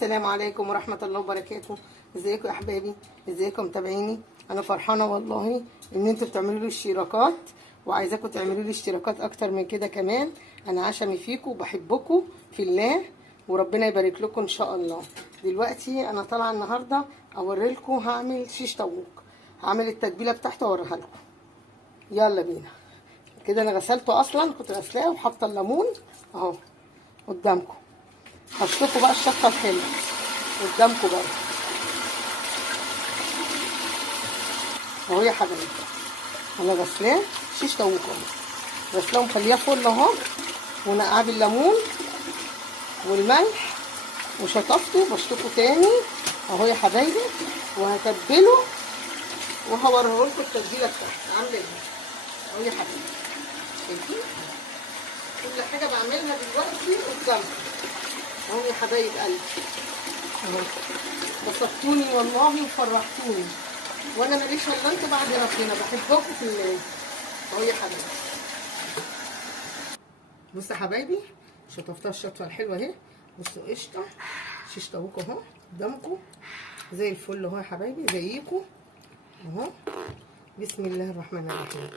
السلام عليكم ورحمة الله وبركاته. ازيكم يا احبابي؟ ازيكم متابعيني؟ انا فرحانة والله ان انتوا بتعملوا لي اشتراكات، وعايزاكم تعملوا لي اشتراكات اكتر من كده كمان. انا عشمي فيكم وبحبكم في الله، وربنا يبارك لكم ان شاء الله. دلوقتي انا طالعة النهاردة اوريلكم هعمل شيش طاووق، هعمل التتبيلة بتاعته واوريها لكم. يلا بينا. كده انا غسلته اصلا، كنت غسلاه وحاطه الليمون اهو قدامكم. هشوفوا بقى الشطه الحلوه قدامكم بقى اهو يا حبايبي. انا غسلاه شيش طاووق اهو، غسلاه ومخليه فل اهو، ونقعاه بالليمون والملح وشطفته بشطفه تاني اهو يا حبايبي، وهتبله وهوريه لكم التتبيله بتاعتي عامله ايه اهو يا حبايبي. شايفين كل حاجه بعملها دلوقتي قدامكم اهو يا حبايب قلبي اهو. بسطتوني والله وفرحتوني، وانا ماليش الا انتوا بعد ربنا، بحبكم في الله اهو يا حبايبي. بصوا يا حبايبي، شطفتها الشطفه الحلوه اهي. بصوا قشطه شيش طاووق اهو قدامكم زي الفل اهو يا حبايبي، زيكم اهو. بسم الله الرحمن الرحيم.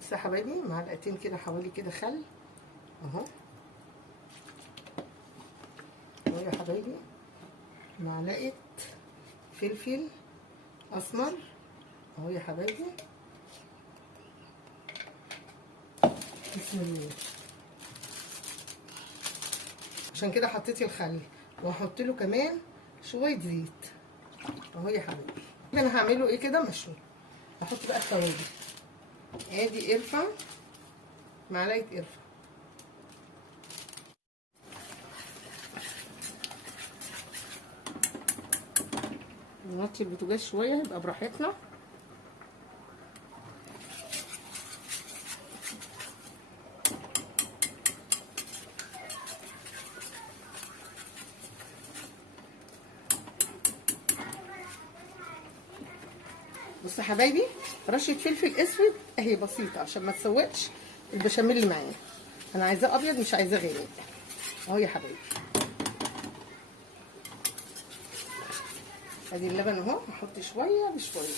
بصوا يا حبايبي، معلقتين كده حوالي كده خل اهو اهو يا حبايبي. معلقه فلفل اسمر اهو يا حبايبي. بسم الله. عشان كده حطيت الخل، وهحط له كمان شويه زيت اهو يا حبايبي. انا هعمله ايه كده مشوي. هحط بقى التوابل. ادي قرفه، معلقه قرفه، نوطي البوتاجاز شويه يبقى براحتنا. بصوا يا حبايبي، رشه فلفل اسود اهي بسيطه عشان ما تسوقش البشاميل اللي معايا. انا عايزاه ابيض مش عايزاه غامق اهو يا حبايبي. ادي اللبن اهو، هحط شويه بشويه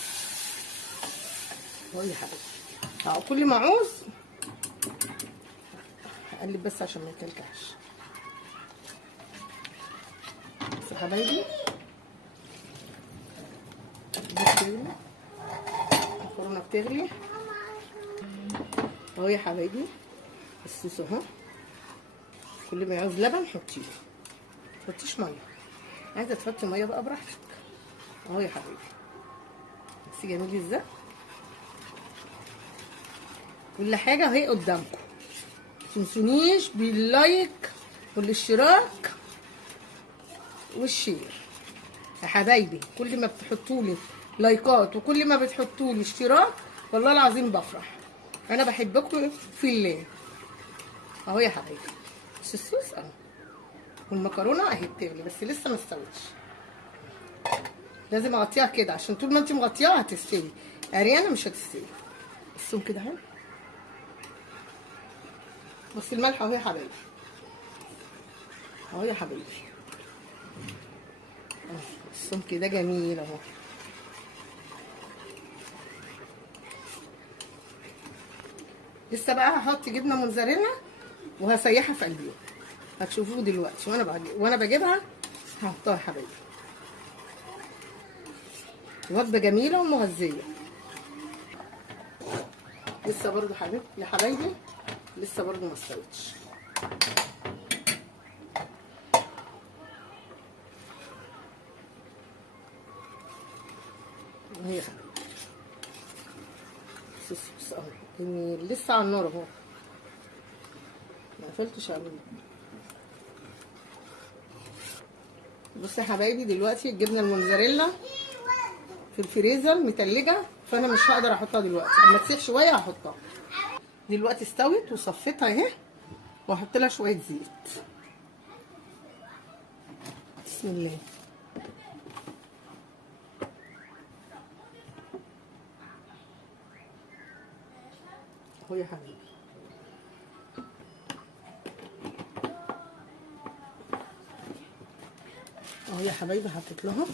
اهو يا حبايبي. اهو كل ما اعوز هقلب بس عشان ما يكلكعش. بصوا يا حبايبي، بتغلي الفرونه بتغلي اهو يا حبايبي. الصوص اهو، كل ما يعوز لبن حطيه، ما تحطيش ميه. عايزه تحطي ميه بقى براحتك اهو يا حبايبي. بس جميل ازاي. كل حاجه اهي قدامكم. متنسونيش باللايك والاشتراك والشير يا حبايبي. كل ما بتحطولي لايكات وكل ما بتحطولي اشتراك والله العظيم بفرح. انا بحبكم في الله اهو يا حبايبي. بس الصوص اهو، والمكرونه اهي بتغلي بس لسه ما استوتش. لازم اغطيها كده عشان طول ما انت مغطياها هتستوي، عريانه مش هتستوي. الثوم كده اهو. بص الملح اهو يا حبايبي اهو يا حبايبي. الثوم كده جميل اهو. لسه بقى هحط جبنه موتزاريلا وهسيحها في قلبيها، هتشوفوه دلوقتي وانا بجيبها هحطها يا حبايبي. وجبه جميله ومغذيه. لسه برضو يا حبايبي لسه برضو ما استوتش اهي يا حبايبي. بص اهو جميل، لسه على النار اهو، ما قفلتش عليه. بصوا يا حبايبي، دلوقتي الجبنه الموتزاريلا في الفريزر متلجه، فانا مش هقدر احطها دلوقتي، اما تسيح شويه هحطها. دلوقتي استوت وصفيتها اهي، وهحط لها شويه زيت. بسم الله اهو يا حبيبي. اهو يا حبايبي حطيت لهم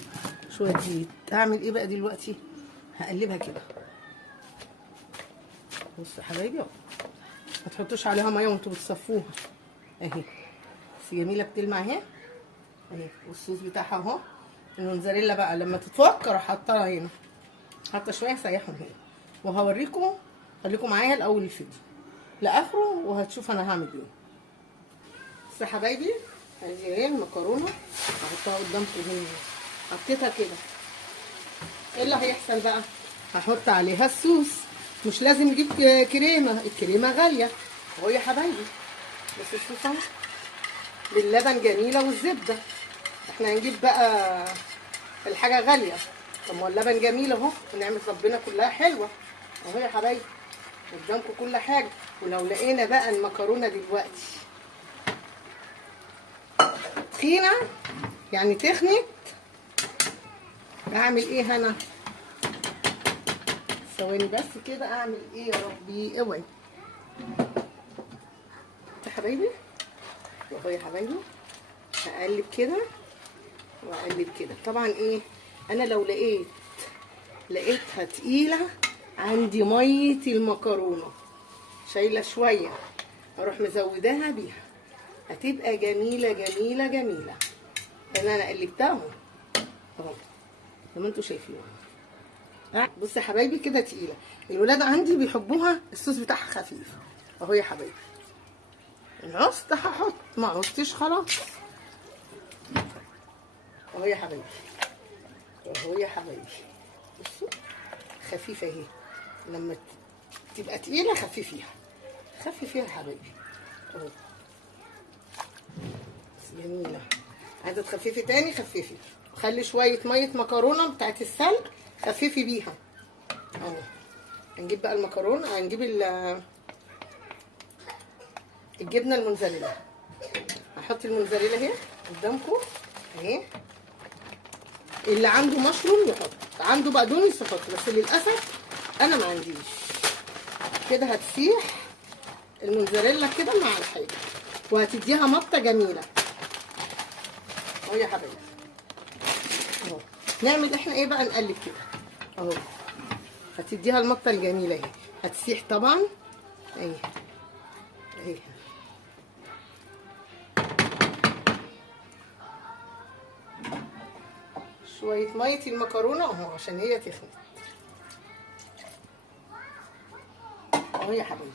شويه زيت. هعمل ايه بقى دلوقتي؟ هقلبها كده. بصوا يا حبايبي اهو، ما تحطوش عليها ميه وانتوا بتصفوها اهي، بس جميله بتلمع اهي اهي. والصوص بتاعها اهو. الموزاريلا بقى لما تتفك اروح حاطاها هنا، حاطه شويه سايحهم هنا، وهوريكم. خليكم معايا الاول الفيديو لاخره وهتشوف انا هعمل ايه. بس يا حبايبي ادي اهي المكرونه هحطها قدامكم هنا. حطيتها كده، ايه اللي هيحصل بقى؟ هحط عليها الصوص. مش لازم نجيب كريمه، الكريمه غاليه اهو يا حبايبي. بس الصوص اهو باللبن جميله والزبده. احنا هنجيب بقى الحاجه غاليه، طب ما اللبن جميل اهو ونعمه ربنا كلها حلوه اهو يا حبايبي. قدامكم كل حاجه. ولو لقينا بقى المكرونه دلوقتي تخينه يعني تخنت، اعمل ايه هنا؟ ثواني بس كده، اعمل ايه يا ربي؟ اوعي يا حبايبي اهو يا حبايبي. هقلب كده واقلب كده. طبعا ايه، انا لو لقيتها تقيله، عندي ميه المكرونه شايله شويه، اروح مزوداها بيها، هتبقى جميله جميله جميله. انا قلبتها اهو زي ما انتوا شايفين. بصوا يا حبايبي كده تقيله. الولاد عندي بيحبوها الصوص بتاعها خفيف اهو يا حبايبي. عوزت هحط، ما عوزتش خلاص اهو يا حبايبي. اهو يا حبايبي بصوا خفيفه اهي. لما تبقى تقيله خففيها، خففيها يا حبايبي اهو. بس جميله. عايزه تخففي تاني خففي، خلي شويه ميه مكرونه بتاعت السلق خففي بيها اهو. هنجيب بقى المكرونه، هنجيب الجبنه الموزاريلا. هحط الموزاريلا اهي قدامكم اهي. اللي عنده مشروم يحط، عنده بقدونس يحط، بس للاسف انا ما عنديش. كده هتسيح الموزاريلا كده مع الحاجه وهتديها مطه جميله اهو يا حبايبي اهو. نعمل احنا ايه بقى؟ نقلب كده اهو، هتديها المطه الجميله اهي. هتسيح طبعا اهي اهي. شويه ميه المكرونه اهو عشان هي تخنت اهو يا حبايبي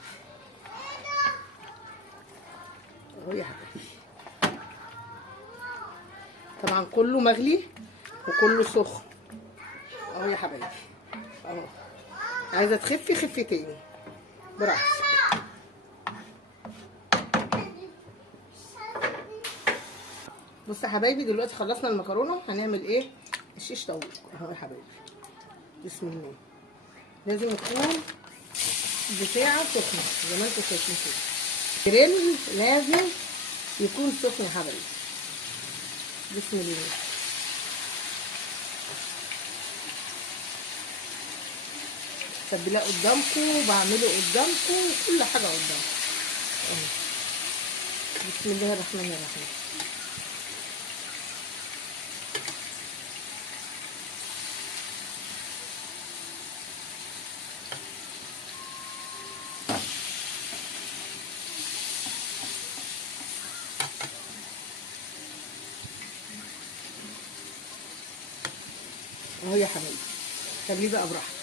اهو يا حبايبي. طبعا كله مغلي وكله سخن اهو يا حبايبي اهو. عايزه تخفي خفي تاني براحتك. بصوا يا حبايبي دلوقتي خلصنا المكرونه، هنعمل ايه؟ الشيش طاووق اهو يا حبايبي. بسم الله. لازم يكون بتاعه سخنه زي ما انتوا شايفين كده. جريل لازم يكون سخن يا حبايبي. بسم الله. تبلاه قدامكم، بعمله قدامكم، كل حاجه قدامكم اهو. بسم الله الرحمن الرحيم. اهو يا حبايبي. خليه بقى براحتك.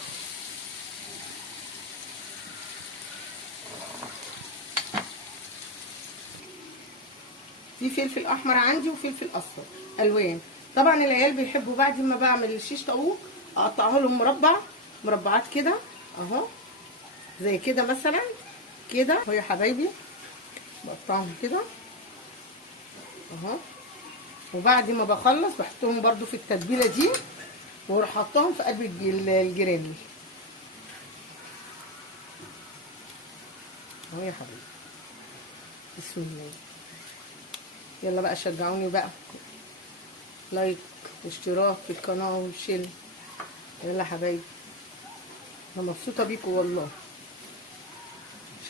في فلفل احمر عندي وفلفل اصفر الوان. طبعا العيال بيحبوا بعد ما بعمل الشيش طاووق اقطعه لهم مربعات كده اهو، زي كده مثلا كده اهو يا حبايبي. بقطعهم كده اهو، وبعد ما بخلص بحطهم برده في التتبيله دي واروح حطهم في قلب الجريل اهو يا حبايبي. بسم الله. يلا بقى شجعوني بقى، لايك واشتراك في القناه وشيل. يلا يا حبايبي انا مبسوطه بيكم والله،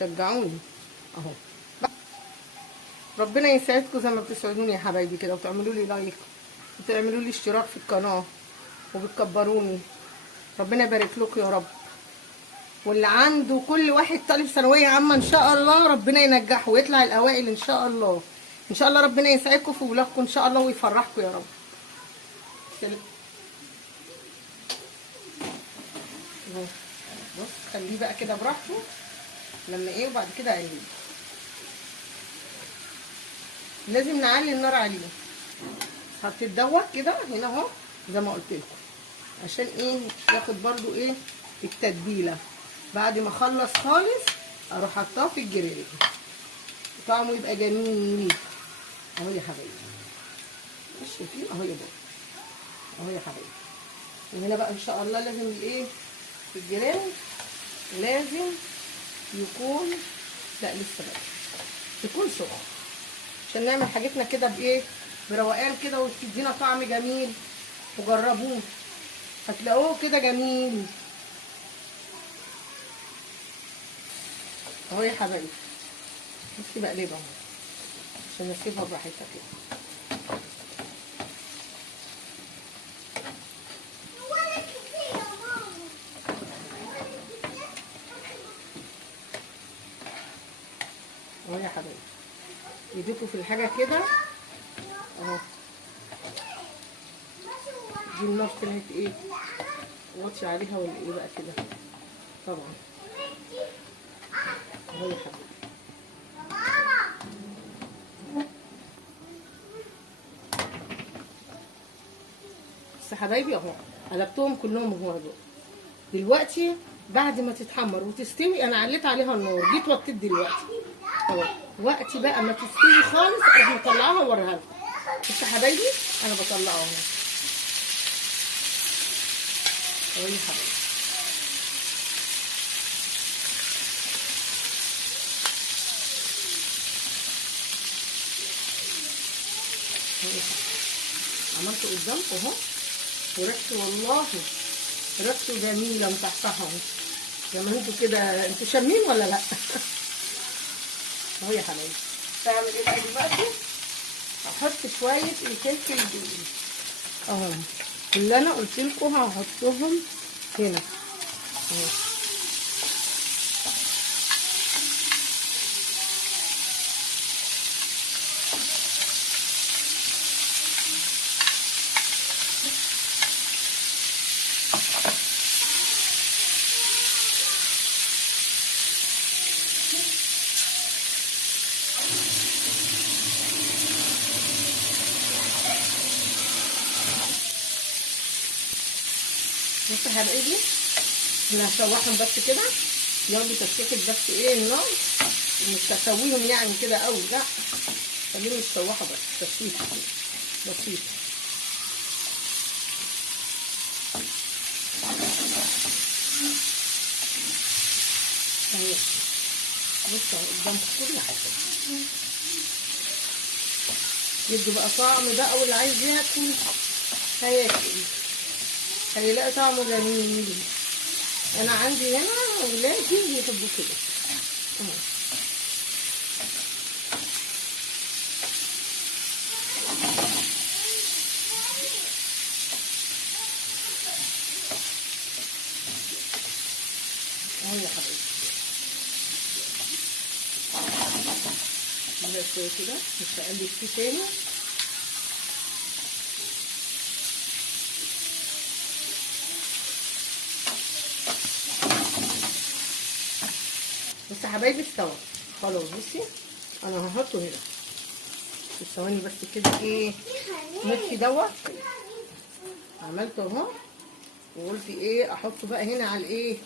شجعوني اهو. ربنا يسعدكم زي ما بتسعدوني يا حبايبي كده، وتعملوا لي لايك وتعملوا لي اشتراك في القناه وبتكبروني. ربنا يبارك لكم يا رب. واللي عنده كل واحد طالب ثانويه عامه ان شاء الله ربنا ينجحه ويطلع الاوائل ان شاء الله. ان شاء الله ربنا يسعدكم في ولادكم ان شاء الله ويفرحكم يا رب. بص خليه بقى كده براحته لما ايه، وبعد كده اقلبه. لازم نعلي النار عليه. هتتدوق كده هنا اهو زي ما قلت لكم، عشان ايه ياخد برضو ايه التتبيله. بعد ما اخلص خالص اروح حطاه في الجريل، طعمه يبقى جميل اهو يا حبايبي. مش شايفين اهو يا بابا اهو يا حبايبي. وهنا بقى ان شاء الله لازم الايه في الجريل لازم يكون، لا لسه بقى يكون سخن عشان نعمل حاجتنا كده بايه بروقان كده وتدينا طعم جميل. وجربوه هتلاقوه كده جميل اهو يا حبايبي. بصي بقلبها اهو عشان اسيبها براحتها كده. اهو يا حبايبي ايديكوا في الحاجه كده اهو. دي النار طلعت ايه واطي عليها ولا ايه بقى كده طبعا اهو يا حبايبي. بس يا حبايبي اهو قلبتهم كلهم اهو دلوقتي. بعد ما تتحمر وتستوي انا عليت عليها النار، جيت وطيت دلوقتي اهو. وقتي بقى ما تستوي خالص اروح مطلعاها واوريها لكم. بصوا يا حبايبي انا بطلعها اهو اهو يا حبايبي. عملته قدامكم اهو وريحته والله ريحته جميله مصحصحه اهو زي ما انتوا كده. انتوا شامين ولا لا؟ اهو يا حبايبي. بعمل ايه بقى دلوقتي؟ هحط شويه الفلفل الجديد اهو اللي انا قلت لكم هحطهم هنا اهو. بصوا يا حبايبي انا هشوحهم بس كده ياخدوا تشويحه بس ايه النار، مش هسويهم يعني كده قوي لا، خليهم يتشوحوا بس تشويحه بسيطه. اهي بصوا قدامكم كل حاجه يدوا بقى طعم بقى، واللي عايز ياكل هياكل هيلاقي طعمه جميل. انا عندي هنا ولادي بيحبوا كده اهو. اهو يا حبايبي بس كده مش هقلب فيه تاني. بصي يا حبايبي استوى خلاص. بصي انا هحطه هنا في ثواني بس كده ايه نطفي دوت. عملته اهو وقلت ايه احطه بقى هنا على الايه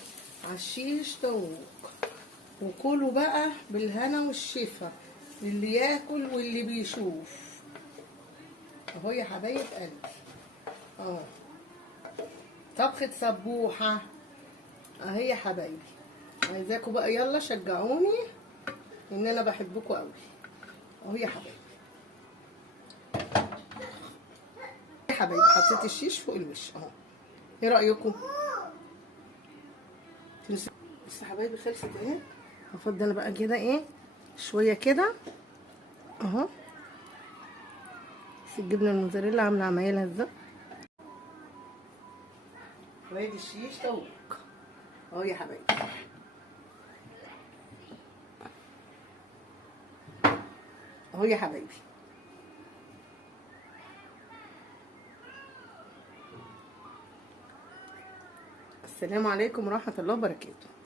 على الشيش طاووق. وكلوا بقى بالهنا والشفا اللي ياكل واللي بيشوف اهو يا حبايب قلبي اهو. طبخة سبوحة اهي يا حبايبي. عايزاكم بقى يلا شجعوني ان انا بحبكم قوي اهو يا حبايبي. يا حبايبي حطيت الشيش فوق الوش اهو، ايه رايكم؟ بس يا حبايبي خلصت اهي. هفضل بقى كده ايه شويه كده اهو بصي الجبنه الموزاريلا عامله عمايلها ازاي. وادي الشيش طاووق اهو يا حبايبي، اهو يا حبايبي. السلام عليكم ورحمه الله وبركاته.